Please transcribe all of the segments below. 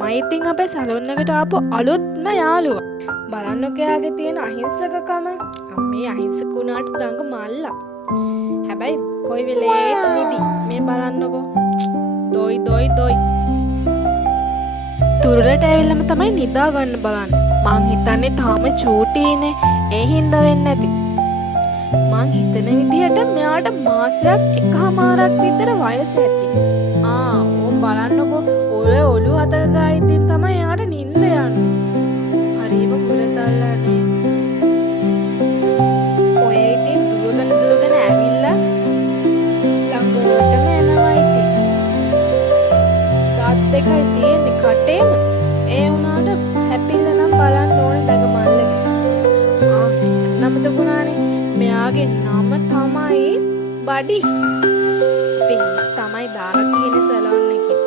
තමයි ඉතින් අපේ සැලොන් එකට ආපු අලුත්ම යාළුවා. බලන්නකෝ එයාගේ තියෙන අහිංසකකම. අම්මේ අහිංසක වුණාට දඟ මල්ලා. හැබැයි කොයි වෙලේත් නිදි. මේ බලන්නකෝ. දොයි. තුරුලට ඇවිල්ලාම තමයි නිදා ගන්න බලන්නේ. මං හිතන්නේ තාම චූටීනේ. ඒ හින්දා වෙන්නේ නැති. මං හිතන විදිහට මෙයාට මාසයක් එකමාරක් විතර වයස ඇති. ඕම් බලන්නකෝ. ඔළුව හතක ගායිතින් තමයි එයාට නිින්ද යන්නේ. හරිම හුරතල්ලානේ. ඔය ඉතින් දුවගෙන ඇවිල්ලා ළඟටම එනවා ඉතින්. දාත් දෙකයි තියෙන්නේ කටේම. ඒ වුණාට හැපිලා නම් බලන්න ඕනේ දඟ මල්ලගේ. නම දුකුණානේ. මෙයාගේ නම තමයි බඩි. පින්ස් තමයි දාලා තියෙන සැලොන් එකේ.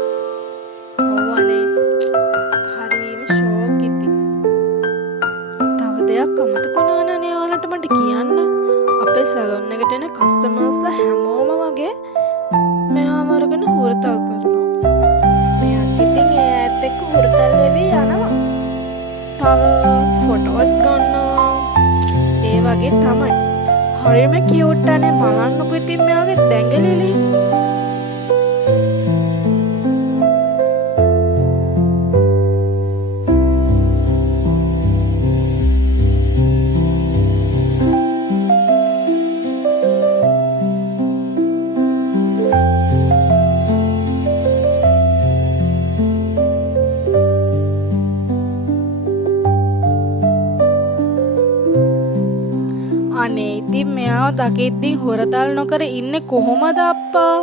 ඕවනේ. හරිම ෂෝක් ඉතින්. තව දෙයක් අමතක වුණා නේ ඔයාලට මට කියන්න. අපේ සැලොන් එකට එන කස්ටමර්ස්ලා හැමෝම වගේ මෙයාම අරගෙන හුරතල් කරනවා. මෙයාත් ඉතින් ඒ ඇත් එක්ක හුරතල් වෙවි යනවා. තව ෆොටෝස් ගන්නවා. ඒ වගේ තමයි. හරිම කියුට් අනේ බලන්නකෝ ඉතින් මෙයාගේ දැඟලිලි. අනේ ඉතින් මෙයාව දකිද්දි හොරතල් නොකර ඉන්නේ කොහොමද අප්පා?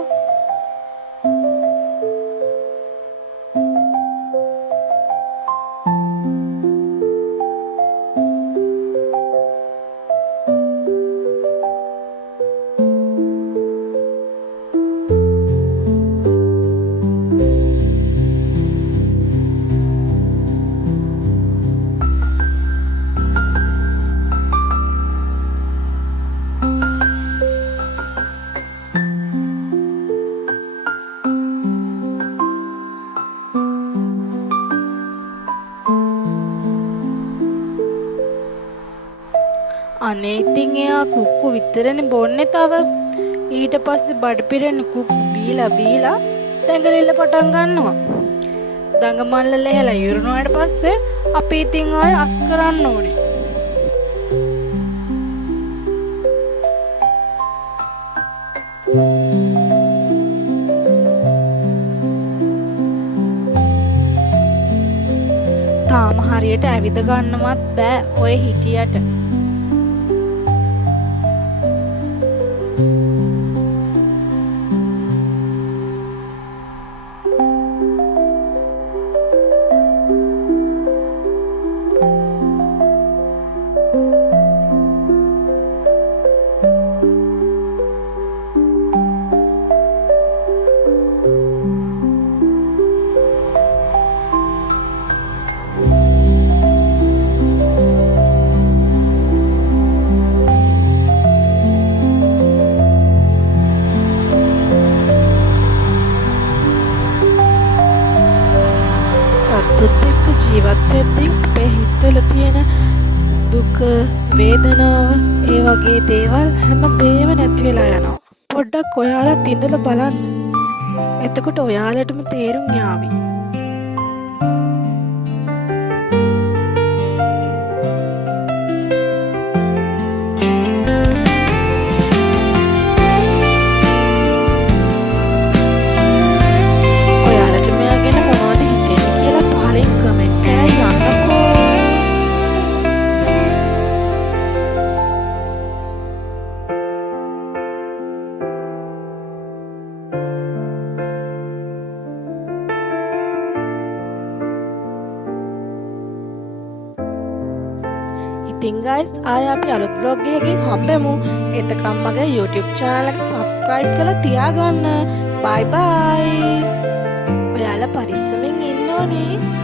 අනේ ඉතින් එයා කුක්කු විතරනේ බොන්නේ තව. ඊට පස්සේ බඩ පිරෙන කුක්කු බීලා දැඟලිල්ල පටන් ගන්නවා. දඟ මල්ල ලෙහලා ඉවරනාට පස්සේ අපි ඉතින් ආයෙ අස් කරන්න ඕනේ. තාම හරියට ඇවිද ගන්නවත් බෑ ඔය හිටියට. සතුත් එක්ක ජීවත් වෙද්දී අපේ හිතවල තියෙන දුක, වේදනාව, ඒ වගේ දේවල් හැමදේම නැති වෙලා යනවා. පොඩ්ඩක් ඔයාලත් ඉඳලා බලන්න. එතකොට ඔයාලටම තේරුම් යාවි. ඉතින් guys ආයෙ අපි අලුත් vlog එකකින් හම්බෙමු. එතකම් මගේ YouTube channel එක subscribe කරලා තියාගන්න. bye bye. ඔයාලා පරිස්සමෙන් ඉන්න ඕනේ.